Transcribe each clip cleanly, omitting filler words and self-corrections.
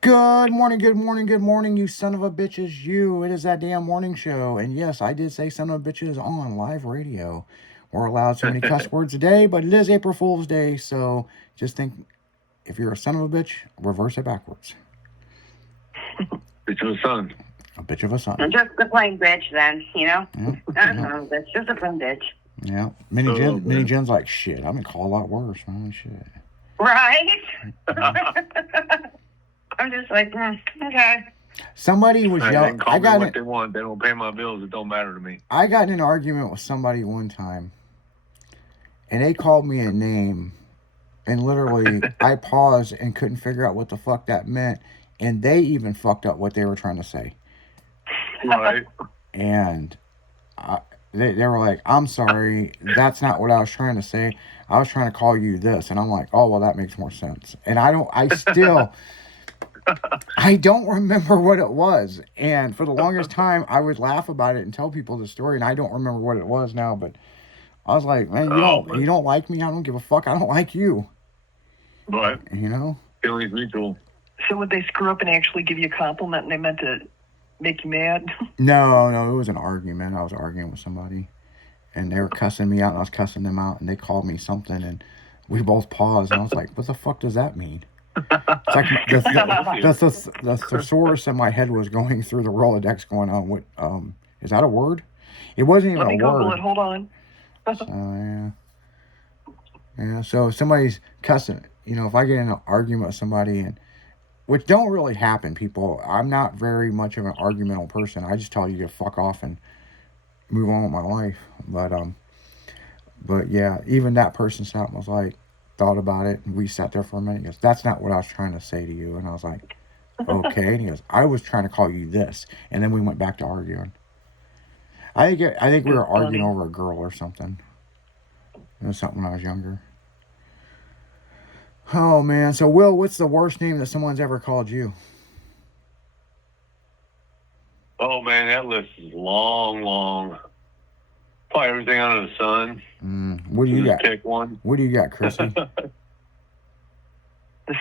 Good morning, good morning, good morning, you son of a bitches, you. It is that damn morning show. And yes, I did say son of a bitches on live radio. We're allowed so many cuss words a day, but it is April Fool's Day, so just think if you're a son of a bitch, reverse it backwards. Bitch of a son. A bitch of a son. I'm just a plain bitch then, you know? Yeah, That's just a plain bitch. yeah. Mini Jen's like, shit, I've been called a lot worse, man. Shit. Right? I'm just like, okay. Somebody was yelling. I got what they want. They don't pay my bills. It don't matter to me. I got in an argument with somebody one time, and they called me a name, and literally I paused and couldn't figure out what the fuck that meant, and they even fucked up what they were trying to say. Right. And they were like, I'm sorry, that's not what I was trying to say. I was trying to call you this. And I'm like, oh, well, that makes more sense. And I don't remember what it was. And for the longest time, I would laugh about it and tell people the story, and I don't remember what it was now, but I was like, man, you don't like me? I don't give a fuck. I don't like you. Right. You know? Feelings mutual. So would they screw up and actually give you a compliment and they meant to make you mad? No, it was an argument. I was arguing with somebody, and they were cussing me out, and I was cussing them out, and they called me something, and we both paused, and I was like, what the fuck does that mean? It's like the thesaurus in my head was going through the Rolodex going on. What is that a word? It wasn't even Let me a Google word. it. Hold on. So yeah. So if somebody's cussing, if I get in an argument with somebody, and which don't really happen, people. I'm not very much of an argumental person. I just tell you to fuck off and move on with my life. But yeah, even that person sat and was like, thought about it, and we sat there for a minute. He goes, that's not what I was trying to say to you. And I was like, okay. And he goes, I was trying to call you this. And then we went back to arguing. I think we were arguing over a girl or something. It was something when I was younger. Oh man. So Will, what's the worst name that someone's ever called you? Oh man, that list is long. Probably everything under the sun. What do you got? Pick one. What do you got, Chrissy? The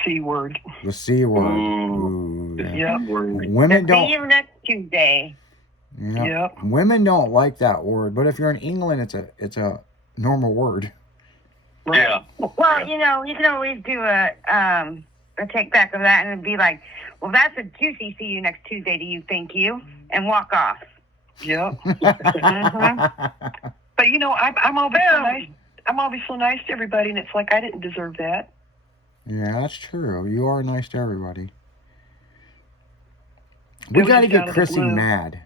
C word. The C word. Ooh. Yeah. Women don't. See you next Tuesday. Yep. Women don't like that word, but if you're in England, it's a normal word. Right. Yeah. Well, you can always do a take back of that, and it'd be like, well, that's a juicy see you next Tuesday. Do you think you? And walk off. Yep. Mm-hmm. But I'm always so nice. I'm always so nice to everybody, and it's like I didn't deserve that. Yeah, that's true. You are nice to everybody. We got to get Chrissy mad.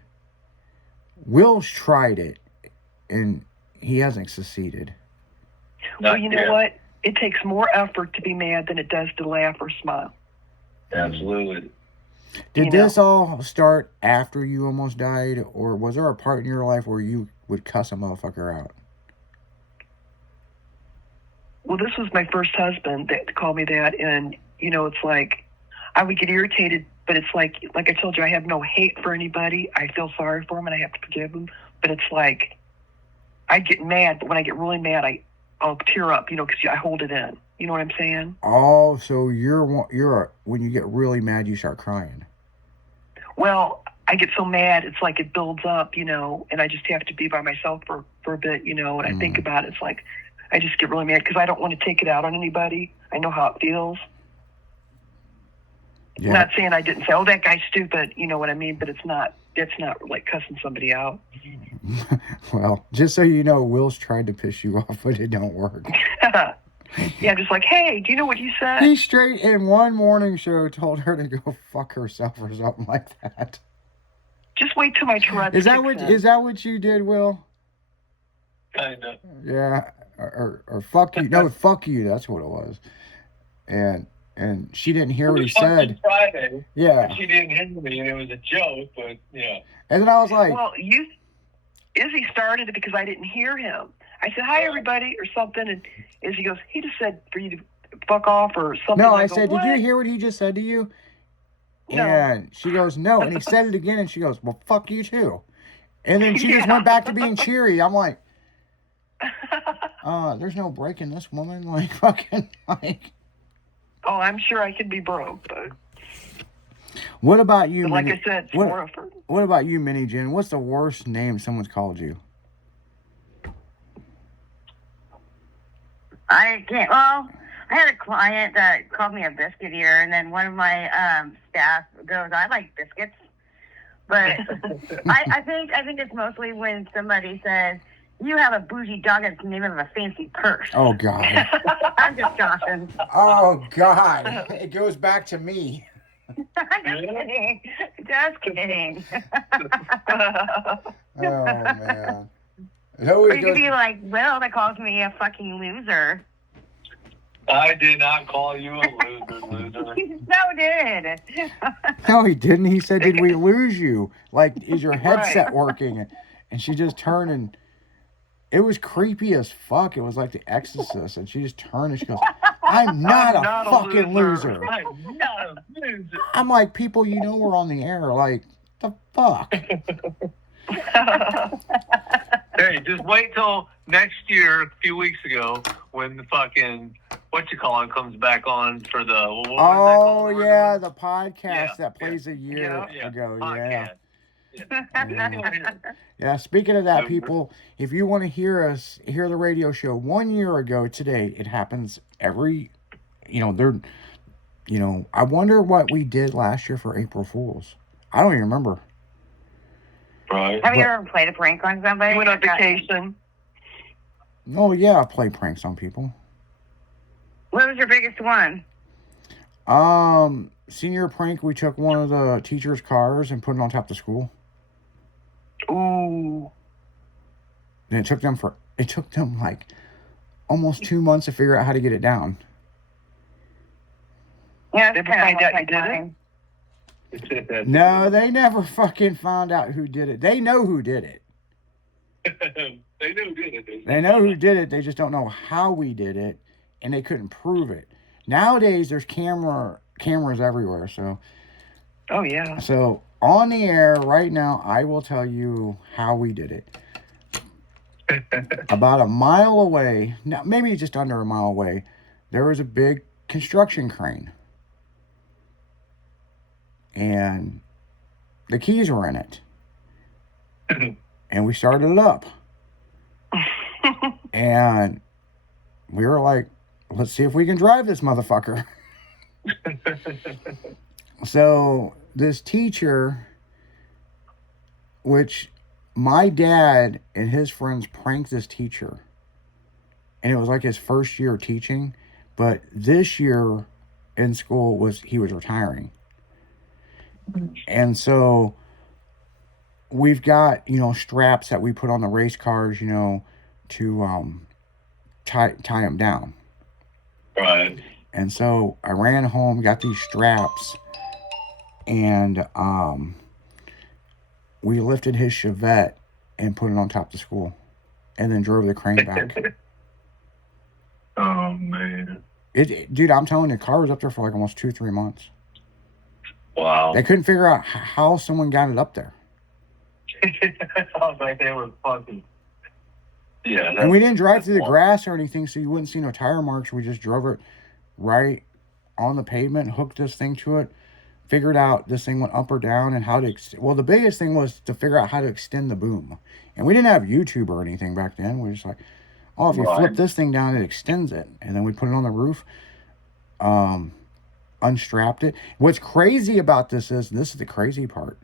Will's tried it, and he hasn't succeeded. Well, you know what? It takes more effort to be mad than it does to laugh or smile. Absolutely. Did this all start after you almost died, or was there a part in your life where you would cuss a motherfucker out? Well, this was my first husband that called me that, and it's like I would get irritated, but it's like I told you, I have no hate for anybody. I feel sorry for him, and I have to forgive him. But it's like I get mad, but when I get really mad, I'll tear up, because I hold it in. You know what I'm saying? Oh, so when you get really mad, you start crying. Well, I get so mad, it's like it builds up, and I just have to be by myself for a bit, and I think about it. It's like I just get really mad because I don't want to take it out on anybody. I know how it feels. Yeah. I'm not saying I didn't say, oh, that guy's stupid, you know what I mean? But it's not like cussing somebody out. Well, just so you know, Will's tried to piss you off, but it don't work. Yeah, I'm just like, hey, do you know what you said? He straight in one morning show told her to go fuck herself or something like that. Just wait till my Tourette's. Is that what you did, Will? Kinda. Yeah, or fuck you. No, fuck you. That's what it was. And she didn't hear what he said. Friday. Yeah. She didn't hear me, and it was a joke, but yeah. And then I was like, well, Izzy started it because I didn't hear him. I said, hi, everybody, or something, and Izzy goes, he just said for you to fuck off or something. No, I said, did you hear what he just said to you? No. And she goes, no, and he said it again, and she goes, well, fuck you too. And then she just went back to being cheery. I'm like, there's no breaking this woman, like fucking like. Oh, I'm sure I could be broke, but What about you, But like Mini? I said, it's what, more effort. what about you, Mini Jen? What's the worst name someone's called you? I can't. Well, I had a client that called me a biscuit ear, and then one of my staff goes, "I like biscuits," but I think it's mostly when somebody says, "You have a bougie dog that's the name of a fancy purse." Oh God. I'm just joshing. Oh God. It goes back to me. I'm just kidding. Just kidding. Oh man. It Or always you goes. could be like, "Will, that calls me a fucking loser." I did not call you a loser. So did. No, he didn't. He said, "Did we lose you? Like, is your headset Right. working?" And she just turned and it was creepy as fuck. It was like The Exorcist, and she just turned and she goes, "I'm not a not a fucking loser." loser." I'm not a loser. I'm like, people, you know we're on the air. Like, the fuck? Hey, just wait till next year, a few weeks ago, when the fucking comes back on for the. What was that Oh called? yeah, the podcast Yeah, that plays a year Yeah, ago. podcast. Yeah. Speaking of that, people, if you want to hear the radio show 1 year ago today, it happens every. I wonder what we did last year for April Fools. I don't even remember. Right. Have you ever played a prank on somebody? You went on vacation. Oh yeah, I play pranks on people. What was your biggest one? Senior prank, we took one of the teachers' cars and put it on top of the school. Ooh. And it took them like almost 2 months to figure out how to get it down. Yeah, Did they find out you did it? No, they never fucking found out who did it. They know who did it. They knew it. They know who did it. They just don't know how we did it, and they couldn't prove it. Nowadays, there's cameras everywhere. So Oh yeah. On the air right now, I will tell you how we did it. About a mile away, now maybe just under a mile away, there was a big construction crane. And the keys were in it. And we started it up. And we were like, let's see if we can drive this motherfucker. So this teacher, which my dad and his friends pranked this teacher. And it was like his first year teaching. But this year in school he was retiring. And so we've got, straps that we put on the race cars, to tie them down. Right. And so I ran home, got these straps, and we lifted his Chevette and put it on top of the school, and then drove the crane back. Oh man. Dude, I'm telling you, the car was up there for like almost 2-3 months. Wow. They couldn't figure out how someone got it up there. I was like, they were fucking. Yeah. And we didn't drive through the that's grass or anything, so you wouldn't see no tire marks. We just drove it right on the pavement, hooked this thing to it, figured out this thing went up or down and how to well, the biggest thing was to figure out how to extend the boom. And we didn't have YouTube or anything back then. We were just like, if you flip this thing down, it extends it. And then we put it on the roof, unstrapped it. What's crazy about this is the crazy part.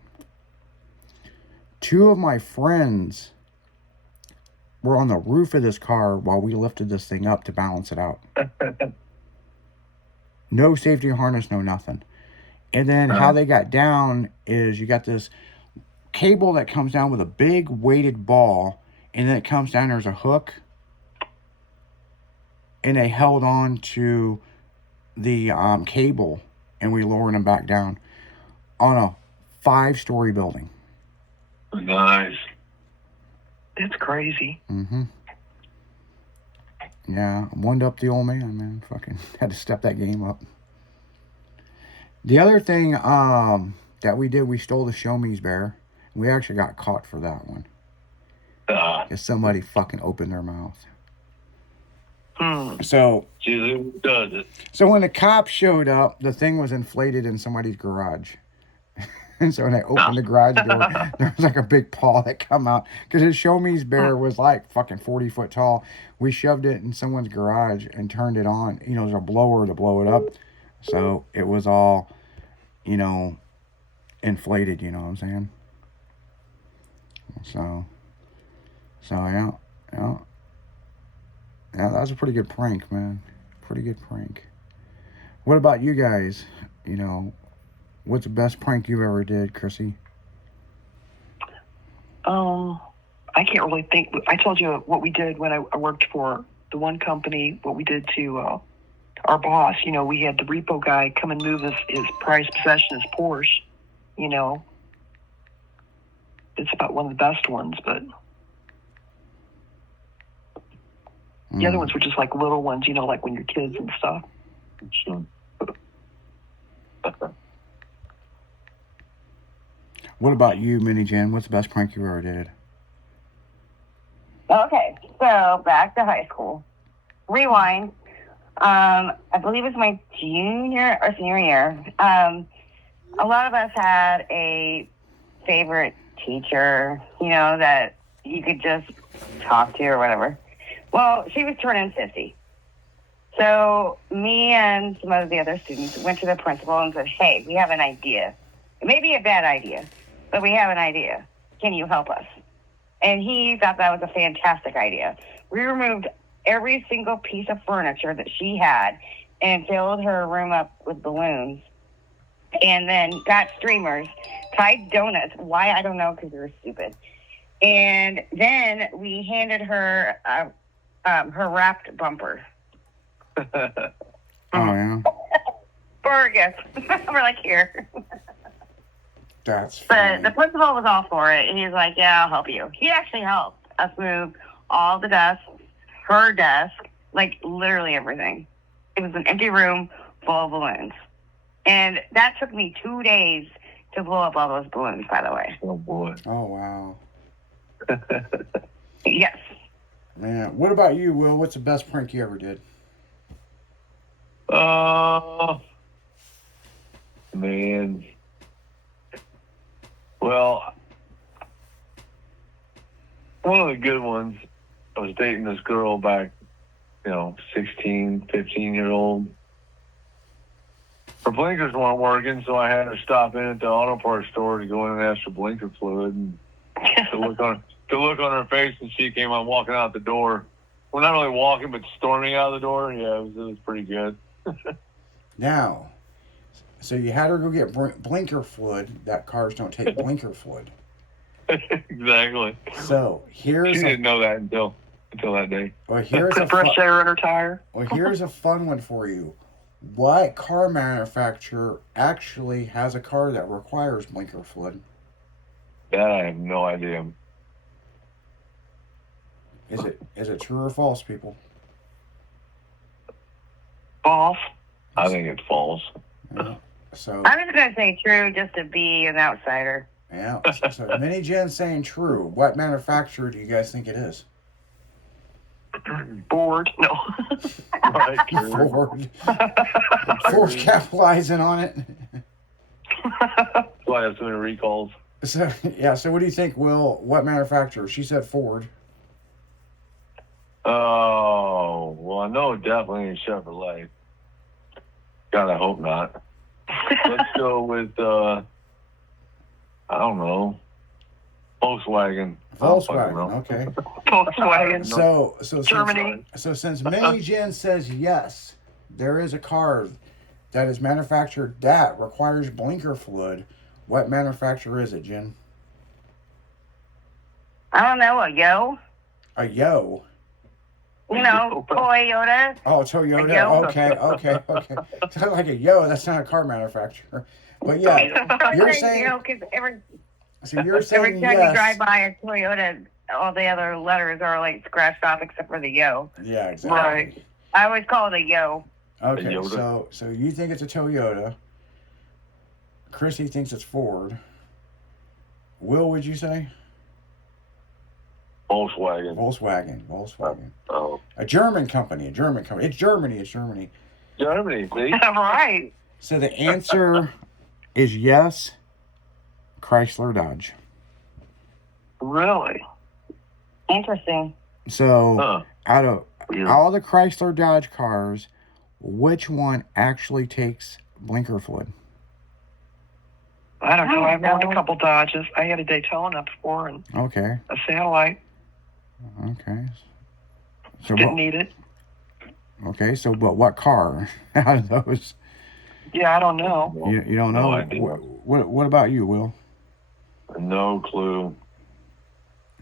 2 of my friends were on the roof of this car while we lifted this thing up to balance it out. No safety harness, no nothing. And then how they got down is you got this cable that comes down with a big weighted ball, and then it comes down, there's a hook, and they held on to the cable, and we lowered them back down on a 5-story building. nice. That's crazy. Mm-hmm. Yeah, one up the old man, man. Fucking had to step that game up. The other thing that we did, we stole the Show Me's bear. We actually got caught for that one. Because somebody fucking opened their mouth. So, Who does it? so when the cops showed up, the thing was inflated in somebody's garage. And so when I opened the garage door, there was like a big paw that come out because his show me's bear was like fucking 40 foot tall. We shoved it in someone's garage and turned it on. You know, there's a blower to blow it up, so it was all, you know, inflated. You know what I'm saying? So yeah, yeah. Yeah, that was a pretty good prank, man. Pretty good prank. What about you guys? You know, what's the best prank you ever did, Chrissy? I can't really think. I told you what we did when I worked for the one company, what we did to our boss. You know, we had the repo guy come and move his prized possession, his Porsche. You know, it's about one of the best ones, but the other ones were just like little ones, you know, like when you're kids and stuff. What about you, Mini Jen? What's the best prank you ever did? Okay, so back to high school. Rewind. I believe it was my junior or senior year. A lot of us had a favorite teacher, you know, that you could just talk to or whatever. Well, she was turning 50. So me and some of the other students went to the principal and said, hey, we have an idea. It may be a bad idea, but we have an idea. Can you help us? And he thought that was a fantastic idea. We removed every single piece of furniture that she had and filled her room up with balloons. And then got streamers, tied donuts. Why? I don't know, because we were stupid. And then we handed her her wrapped bumper. Oh, yeah? For a gift. We're like, here. That's But funny. the principal was all for it, and he was like, yeah, I'll help you. He actually helped us move all the desks, her desk, like literally everything. It was an empty room full of balloons. And that took me 2 days to blow up all those balloons, by the way. Oh boy. Oh, wow. Yes. Man, what about you, Will? What's the best prank you ever did? Man. Well, one of the good ones, I was dating this girl back, 16, 15-year-old. Her blinkers weren't working, so I had her stop in at the auto parts store to go in and ask for blinker fluid and to look on her face, and she came on walking out the door. Well, not really walking, but storming out of the door. Yeah, it was pretty good. Now, so you had her go get blinker fluid. That cars don't take blinker fluid. Exactly. So here's She didn't know that until that day. well, here's Put a fresh air in her tire. well, here's a fun one for you. What car manufacturer actually has a car that requires blinker fluid? That I have no idea. Is it true or false, people? False. I think it's false. Yeah. So I was going to say true just to be an outsider. yeah. So Mini Jen saying true. What manufacturer do you guys think it is? Bored. No. Right, true. Ford. Ford's capitalizing on it. That's why I have so many recalls. So yeah. So what do you think, Will? What manufacturer? She said Ford. Oh, well, I know definitely in Chevrolet. God, I hope not. Let's go with, I don't know, Volkswagen. Volkswagen. Okay. Volkswagen. So Germany. Since Mini Jen says yes, there is a car that is manufactured that requires blinker fluid. What manufacturer is it, Jen? I don't know, a yo? A Yo. You know, Toyota. Oh, A Toyota. Yo? Okay. Sounds like a Yo. That's not a car manufacturer. But yeah, you're saying. You know, because every So you're saying time you drive yes. by a Toyota, all the other letters are like scratched off except for the yo. Yeah, exactly. Right. I always call it a yo. Okay, Toyota. so you think it's a Toyota. Chrissy thinks it's Ford. Will, would you say? Volkswagen. Volkswagen. Oh, A German company. It's Germany. Germany, see? Right. So the answer is yes. Chrysler Dodge. Really? Interesting. So Huh. out of Weird. all the Chrysler Dodge cars, which one actually takes blinker fluid? I don't know. I I've don't owned know. a couple Dodges. I had a Daytona before and Okay. a Satellite. Okay. So Didn't what, need it. okay, so but what car out of those? Yeah, I don't know. You don't No know? idea. What about you, Will? No clue.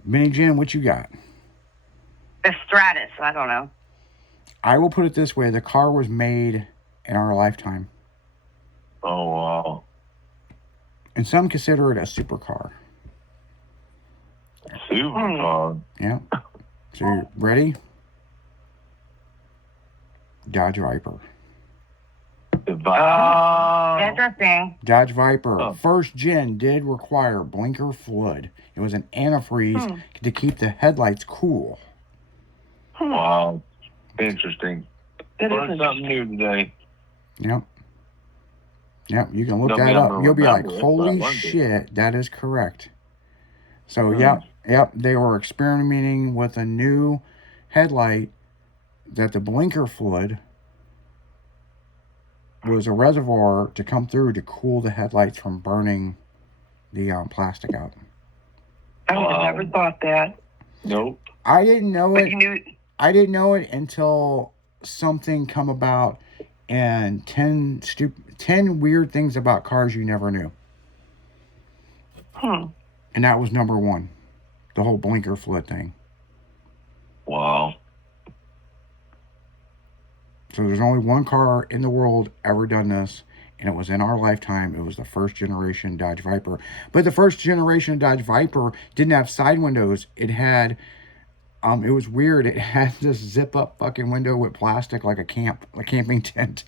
Minnie Jen, what you got? The Stratus. I don't know. I will put it this way: the car was made in our lifetime, Oh wow. and some consider it a supercar. Supercar. Yeah. So you ready? Dodge Viper. The Viper. Interesting. Dodge Viper, Oh. first gen, did require blinker fluid. It was an antifreeze to keep the headlights cool. Wow. Interesting. That Learned is something new today. Yep. Yep, you can look Don't that be able up. to You'll be like, remember it, but I holy learned it." shit, that is correct. So, Hmm. yep, they were experimenting with a new headlight that the blinker fluid was a reservoir to come through to cool the headlights from burning the plastic out. I would have Wow. never thought that. Nope. I didn't know But it. you knew. I didn't know it until something come about and 10 weird things about cars you never knew. And that was number one. The whole blinker fluid thing. Wow. So there's only one car in the world ever done this, and it was in our lifetime. It was the first generation Dodge Viper. But the first generation Dodge Viper didn't have side windows. It had it was weird. It had this zip up fucking window with plastic like a camping tent.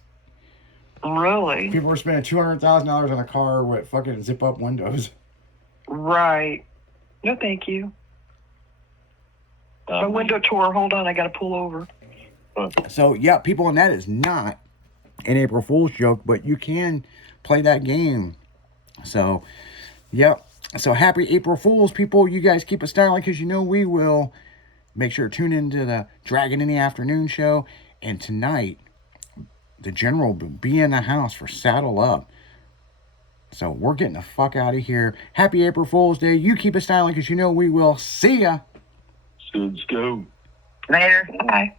Really? People were spending $200,000 on a car with fucking zip up windows. Right. No, thank you. My window tore. Hold on, I got to pull over. So yeah, people, and that is not an April Fool's joke, but you can play that game. So, yep. So happy April Fools, people. You guys keep it styling because you know we will. Make sure to tune into the Dragon in the Afternoon show. And tonight, the General will be in the house for Saddle Up. So we're getting the fuck out of here. Happy April Fool's Day. You keep it styling because you know we will. See ya. Let's go. Later. Bye.